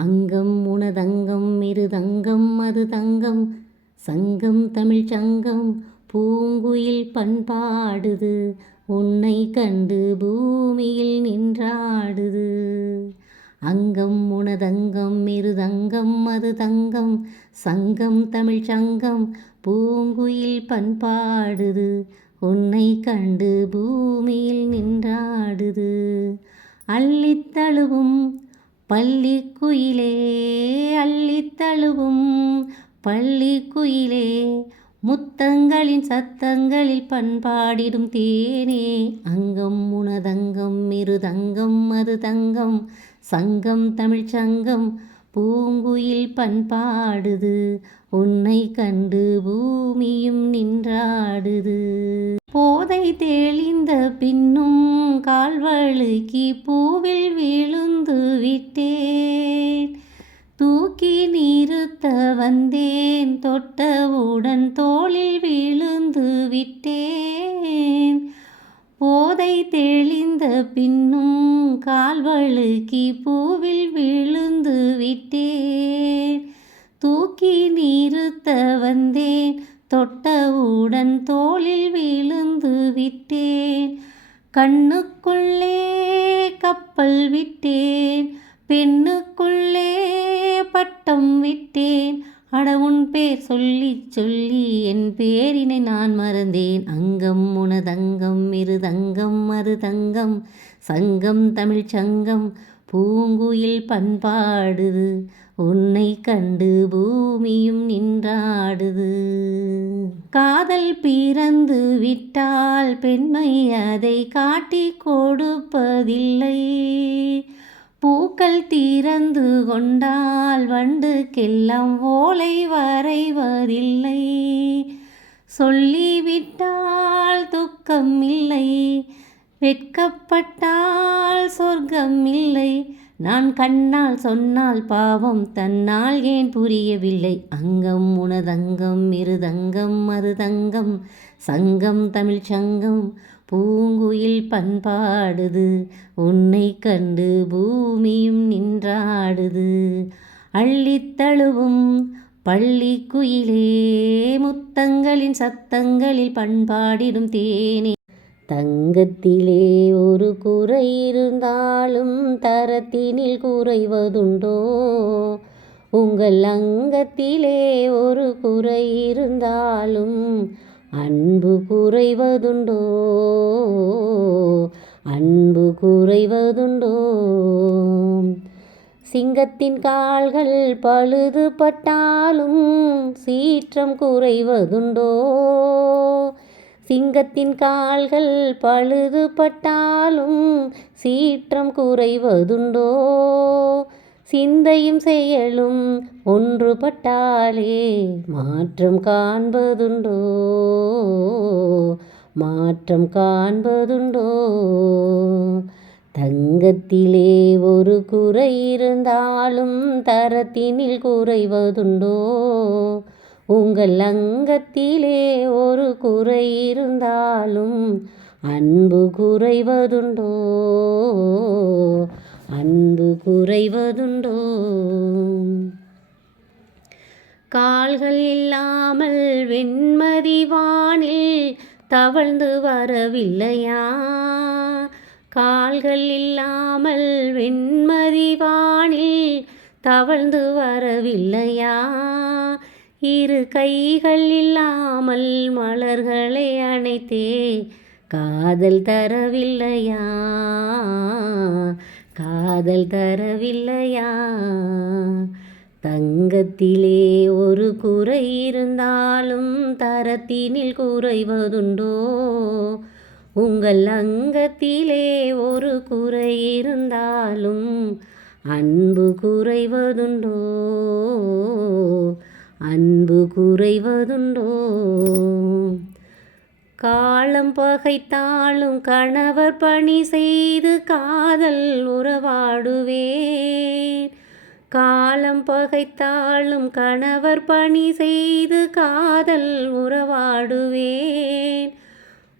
அங்கம் உனதங்கம் இருதங்கம் அது தங்கம் சங்கம் தமிழ் சங்கம் பூங்குயில் பண்பாடுது உன்னை கண்டு பூமியில் நின்றாடுது. அங்கம் உனதங்கம் இருதங்கம் அது தங்கம் சங்கம் தமிழ் சங்கம் பூங்குயில் பண்பாடுது உன்னை கண்டு பூமியில் நின்றாடுது. அள்ளித்தழுவும் பள்ளி குயிலே அள்ளி தழுவும் பள்ளி குயிலே முத்தங்களின் சத்தங்களில் பண்பாடிடும் தேனே. அங்கம் உனதங்கம் மிருதங்கம் அது தங்கம். சங்கம் தமிழ் சங்கம் பூங்குயில் பண்பாடுது. உன்னை கண்டு பூமியும் நின்றாடுது. பாதை தெளிந்த பின்னும் கால்வழுக்கி பூவில் விழுந்து விட்டேன். தூக்கி நிறுத்த வந்தேன். தொட்டவுடன் தோளில் விழுந்து விட்டேன். போதை தெளிந்த பின்னும் கால்வழுக்கி பூவில் விழுந்து விட்டேன். தூக்கி நிறுத்த வந்தேன். தொட்டவுடன் தோளில் விழுந்து விட்டேன். கண்ணுக்குள்ளே கப்பல் விட்டேன். பெண்ணுக்குள்ளே பட்டம் விட்டேன். அட உன் பேர் சொல்லி சொல்லி என் பேரினை நான் மறந்தேன். அங்கம் உனதங்கம் இருதங்கம் அது சங்கம் தமிழ் சங்கம். பூங்குயில் பண்பாடுது உன்னை கண்டு பூமியும் நின்றாடுது. காதல் பிறந்து விட்டால் பெண்மை அதை காட்டி கொடுப்பதில்லை. பூக்கள் திறந்து கொண்டால் வண்டுக்கெல்லாம் ஓலை வரைவதில்லை. சொல்லிவிட்டால் துக்கம் இல்லை. வெட்கப்பட்டால் சொர்க்கம் இல்லை. நான் கண்ணால் சொன்னால் பாவம் தன்னால் ஏன் புரியவில்லை? அங்கம் உனதங்கம் இருதங்கம் மருதங்கம் சங்கம் தமிழ் சங்கம் பூங்குயில் பண்பாடுது உன்னை கண்டு பூமியும் நின்றாடுது. அள்ளித்தழுவும் பள்ளி குயிலே முத்தங்களின் சத்தங்களில் பண்பாடிடும் தேனே. தங்கத்திலே ஒரு குறை இருந்தாலும் தரத்தினில் குறைவதுண்டோ? உங்கள் அங்கத்திலே ஒரு குறை இருந்தாலும் அன்பு குறைவதுண்டோ? அன்பு குறைவதுண்டோ? சிங்கத்தின் கால்கள் பழுதுபட்டாலும் சீற்றம் குறைவதுண்டோ? சிங்கத்தின் கால்கள் பழுதுபட்டாலும் சீற்றம் குறைவதுண்டோ? சிந்தையும் செயலும் ஒன்றுபட்டாலே மாற்றம் காண்பதுண்டோ? மாற்றம் காண்பதுண்டோ? தங்கத்திலே ஒரு குறை இருந்தாலும் தரத்தினில் குறைவதுண்டோ? உங்கள் அங்கத்திலே ஒரு குறை இருந்தாலும் அன்பு குறைவதுண்டோ? அன்பு குறைவதுண்டோ? கால்கள் இல்லாமல் வெண்மதிவானில் தவழ்ந்து வரவில்லையா? கால்கள் இல்லாமல் வெண்மதிவானில் தவழ்ந்து வரவில்லையா? இரு கைகள் இல்லாமல் மலர்களை அணைத்தே. காதல் தரவில்லையா? காதல் தரவில்லையா? தங்கத்திலே ஒரு குறை இருந்தாலும் தரத்தினில் குறைவதுண்டோ? உங்கள் அங்கத்திலே ஒரு குறை இருந்தாலும் அன்பு குறைவதுண்டோ? அன்பு குறைவதுண்டோ? காலம் பகைத்தாலும் கணவர் பணி செய்து காதல் உறவாடுவேன். காலம் பகைத்தாலும் கணவர் பணி செய்து காதல் உறவாடுவேன்.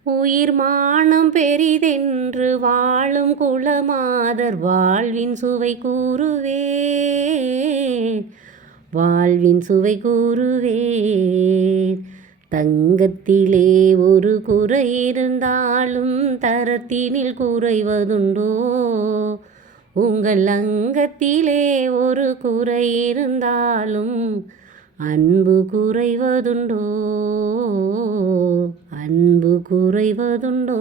உயிர் மானம் பெரிதென்று வாழும் குலமாதர் வாழ்வின் சுவை கூறுவேன். வாழ்வின் சுவை கூறுவேன். தங்கத்திலே ஒரு குறை இருந்தாலும் தரத்தினில் குறைவதுண்டோ? உங்கள் அங்கத்திலே ஒரு குறை இருந்தாலும் அன்பு குறைவதுண்டோ? அன்பு குறைவதுண்டோ?